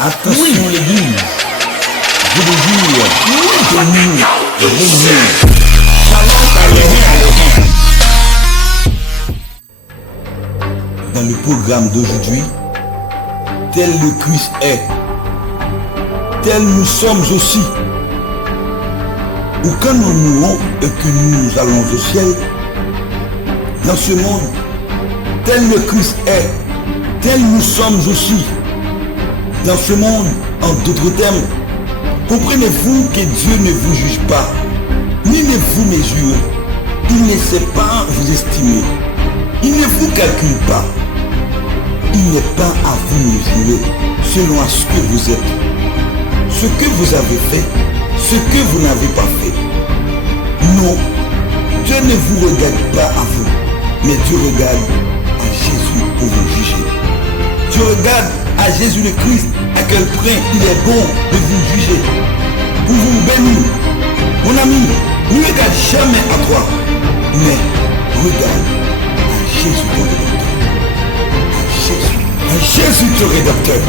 Attention l'église, je veux dire que nous régnons. Dans le programme d'aujourd'hui, tel le Christ est, tel nous sommes aussi. Ou quand nous mourrons et que nous allons au ciel, dans ce monde, tel le Christ est, tel nous sommes aussi. Dans ce monde, en d'autres termes, comprenez-vous que Dieu ne vous juge pas, ni ne vous mesure. Il ne sait pas vous estimer. Il ne vous calcule pas. Il n'est pas à vous mesurer selon ce que vous êtes, ce que vous avez fait, ce que vous n'avez pas fait. Non, Dieu ne vous regarde pas à vous, mais Dieu regarde à Jésus pour vous juger. Dieu regarde à Jésus le Christ, à quel point il est bon de vous juger, pour vous bénir. Mon ami, ne regarde jamais à toi, mais regarde à Jésus ton rédempteur. À Jésus ton rédempteur.